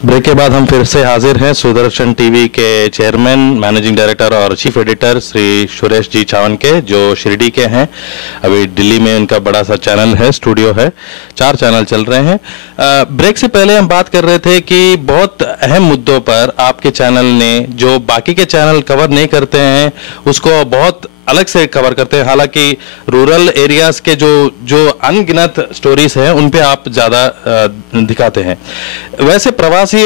Break के बाद हम फिर से हाजिर हैं सुदर्शन टीवी के चेयरमैन, मैनेजिंग डायरेक्टर और चीफ एडिटर श्री सुरेश जी चावन के, जो शिरडी के हैं। अभी दिल्ली में उनका बड़ा सा चैनल है, स्टूडियो है, 4 चैनल चल रहे हैं। ब्रेक से पहले हम बात कर रहे थे कि बहुत अहम मुद्दों पर आपके चैनल ने, जो बाकी के चैनल कवर नहीं करते हैं, उसको बहुत अलग से कवर करते हैं। हालांकि रूरल एरियाज के जो अनगिनत स्टोरीज हैं उन पे आप ज़्यादा दिखाते हैं। वैसे प्रवासी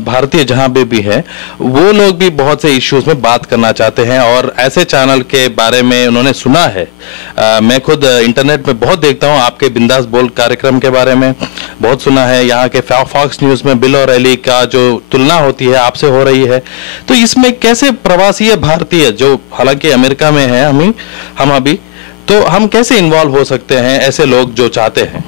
भारतीय जहाँ पे भी है, वो लोग भी बहुत से इश्यूज में बात करना चाहते हैं और ऐसे चैनल के बारे में उन्होंने सुना है। मैं खुद इंटरनेट में बहुत देखता हूँ, आपके बिंदास बोल कार्यक्रम के बारे में बहुत सुना है। यहाँ के फॉक्स न्यूज़ में बिल और एली का जो तुलना होती है आपसे हो रही है, तो इसमें कैसे प्रवासी भारतीय, जो हालांकि अमेरिका में है हम अभी, तो हम कैसे इन्वॉल्व हो सकते हैं, ऐसे लोग जो चाहते हैं?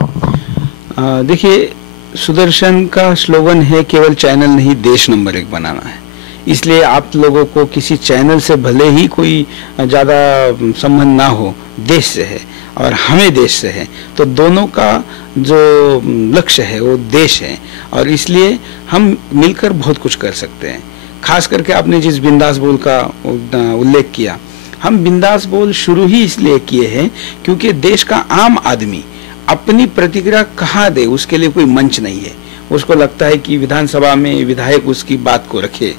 देखिए, सुदर्शन का स्लोगन है केवल चैनल नहीं, देश नंबर 1 बनाना है। इसलिए आप लोगों को किसी चैनल से भले ही कोई ज़्यादा संबंध ना हो, देश से है और हमें देश से है, तो दोनों का जो लक्ष्य है वो देश है और इसलिए हम मिलकर बहुत कुछ कर सकते हैं। खास करके आपने जिस बिंदास बोल का उल्लेख किया, हम बिंदास बोल शुरू ही इसलिए किए हैं क्योंकि देश का आम आदमी अपनी प्रतिक्रिया कहाँ दे, उसके लिए कोई मंच नहीं है। उसको लगता है कि विधानसभा में विधायक उसकी बात को रखे,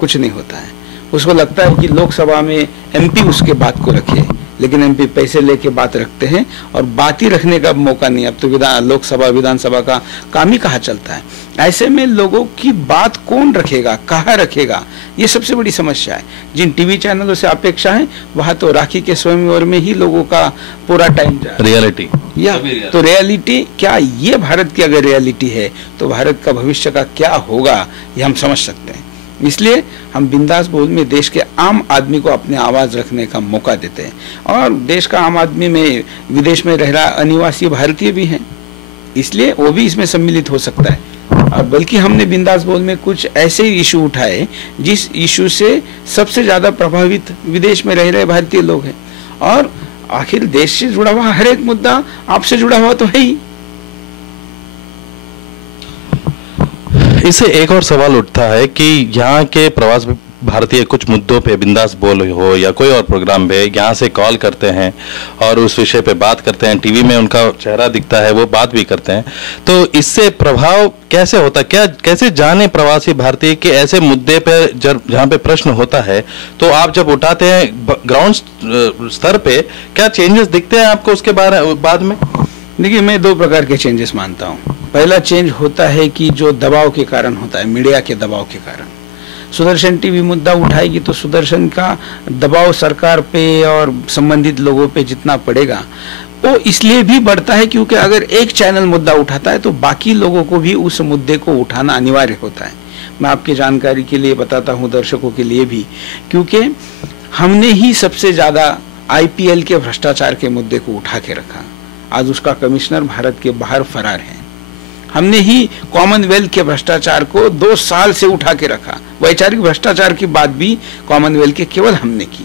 कुछ नहीं होता है। उसको लगता है कि लोकसभा में एमपी उसके बात को रखे, लेकिन एमपी पैसे लेके बात रखते हैं और बात ही रखने का मौका नहीं। अब तो लोकसभा विधानसभा का काम ही कहाँ चलता है। ऐसे में लोगों की बात कौन रखेगा, कहाँ रखेगा, ये सबसे बड़ी समस्या है। जिन टीवी चैनलों से अपेक्षा है, वहाँ तो राखी के स्वयंवर में ही लोगों का पूरा टाइम रियलिटी या तो रियलिटी क्या, ये भारत की अगर रियलिटी है तो भारत का भविष्य का क्या होगा, ये हम समझ सकते हैं। इसलिए हम बिंदास बोल में देश के आम आदमी को अपने आवाज रखने का मौका देते हैं और देश का आम आदमी में विदेश में रह रहा अनिवासी भारतीय भी हैं, इसलिए वो भी इसमें सम्मिलित हो सकता है। और बल्कि हमने बिंदास बोल में कुछ ऐसे इशू उठाए जिस इशू से सबसे ज्यादा प्रभावित विदेश में रह रहे भारतीय लोग हैं और आखिर देश से जुड़ा हुआ हर एक मुद्दा आपसे जुड़ा हुआ तो है ही। इससे एक और सवाल उठता है कि यहाँ के प्रवास भारतीय कुछ मुद्दों पे बिंदास बोल हो या कोई और प्रोग्राम पे यहाँ से कॉल करते हैं और उस विषय पे बात करते हैं, टीवी में उनका चेहरा दिखता है, वो बात भी करते हैं, तो इससे प्रभाव कैसे होता है? क्या कैसे जाने प्रवासी भारतीय के ऐसे मुद्दे पे जहाँ पे प्रश्न होता है, तो आप जब उठाते हैं ग्राउंड स्तर पे, क्या चेंजेस दिखते हैं आपको उसके बाद में? देखिए, मैं 2 प्रकार के चेंजेस मानता हूँ। पहला चेंज होता है कि जो दबाव के कारण होता है, मीडिया के दबाव के कारण। सुदर्शन टीवी मुद्दा उठाएगी तो सुदर्शन का दबाव सरकार पे और संबंधित लोगों पे जितना पड़ेगा वो इसलिए भी बढ़ता है क्योंकि अगर एक चैनल मुद्दा उठाता है तो बाकी लोगों को भी उस मुद्दे को उठाना अनिवार्य होता है। मैं आपकी जानकारी के लिए बताता हूँ, दर्शकों के लिए भी, क्योंकि हमने ही सबसे ज्यादा IPL के भ्रष्टाचार के मुद्दे को उठा के रखा। आज उसका कमिश्नर भारत के बाहर फरार है। हमने ही कॉमनवेल्थ के भ्रष्टाचार को 2 साल से उठा के रखा। वैचारिक भ्रष्टाचार की बात भी कॉमनवेल्थ के केवल हमने की।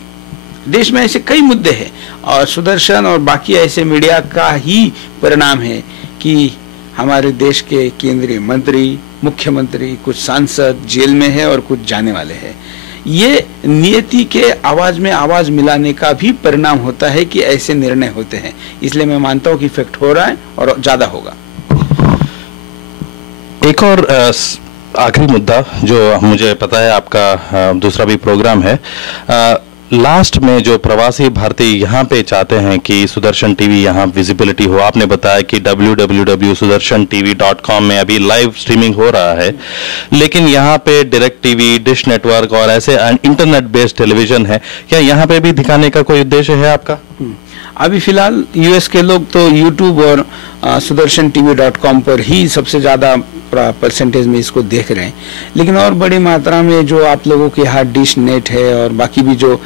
देश में ऐसे कई मुद्दे हैं और सुदर्शन और बाकी ऐसे मीडिया का ही परिणाम है कि हमारे देश के केंद्रीय मंत्री, मुख्यमंत्री, कुछ सांसद जेल में है और कुछ जाने वाले हैं। ये नियति के आवाज में आवाज मिलाने का भी परिणाम होता है कि ऐसे निर्णय होते हैं। इसलिए मैं मानता हूँ कि इफेक्ट हो रहा है और ज्यादा होगा। एक और आखिरी मुद्दा जो मुझे पता है आपका दूसरा भी प्रोग्राम है, लास्ट में जो प्रवासी भारतीय यहाँ पे चाहते हैं कि सुदर्शन टीवी यहाँ विजिबिलिटी हो, आपने बताया कि www.sudarshan.tv.com में अभी लाइव स्ट्रीमिंग हो रहा है, लेकिन यहाँ पे डायरेक्ट टीवी, डिश नेटवर्क और ऐसे इंटरनेट बेस्ड टेलीविजन है, क्या यहाँ पे भी दिखाने का कोई उद्देश्य है आपका? अभी फिलहाल यूएस के लोग तो यूट्यूब और sudarshan.tv.com पर ही सबसे ज़्यादा परसेंटेज में इसको देख रहे हैं, लेकिन और बड़ी मात्रा में जो आप लोगों के यहाँ डिश नेट है और बाकी भी जो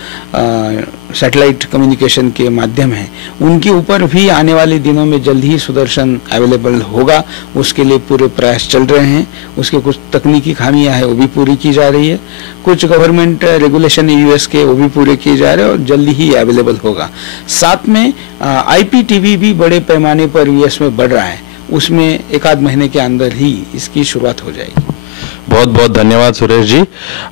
सैटेलाइट कम्युनिकेशन के माध्यम हैं, उनके ऊपर भी आने वाले दिनों में जल्द ही सुदर्शन अवेलेबल होगा। उसके लिए पूरे प्रयास चल रहे हैं। उसके कुछ तकनीकी खामियां हैं, वो भी पूरी की जा रही है। कुछ गवर्नमेंट रेगुलेशन यूएस के वो भी पूरे किए जा रहे हैं और जल्दी ही अवेलेबल होगा। साथ में IPTV भी बड़े पैमाने पर यूएस में बढ़ रहा है, उसमें 1 आध महीने के अंदर ही इसकी शुरुआत हो जाएगी। बहुत बहुत धन्यवाद सुरेश जी।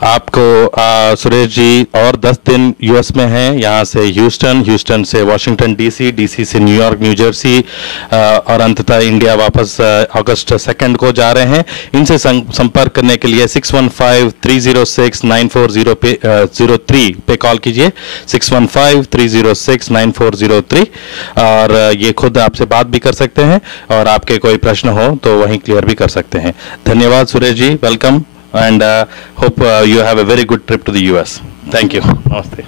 आपको सुरेश जी और 10 दिन यूएस में हैं, यहाँ से ह्यूस्टन से वाशिंगटन डीसी से न्यूयॉर्क न्यू जर्सी और अंततः इंडिया वापस अगस्त 2 को जा रहे हैं। इनसे संपर्क करने के लिए 615-306-940 पे 03 पे कॉल कीजिए, 615-306-9403, और ये खुद आपसे बात भी कर सकते हैं और आपके कोई प्रश्न हो तो वहीं क्लियर भी कर सकते हैं। धन्यवाद Suresh ji, welcome, and hope you have a very good trip to the US. Thank you. Namaste.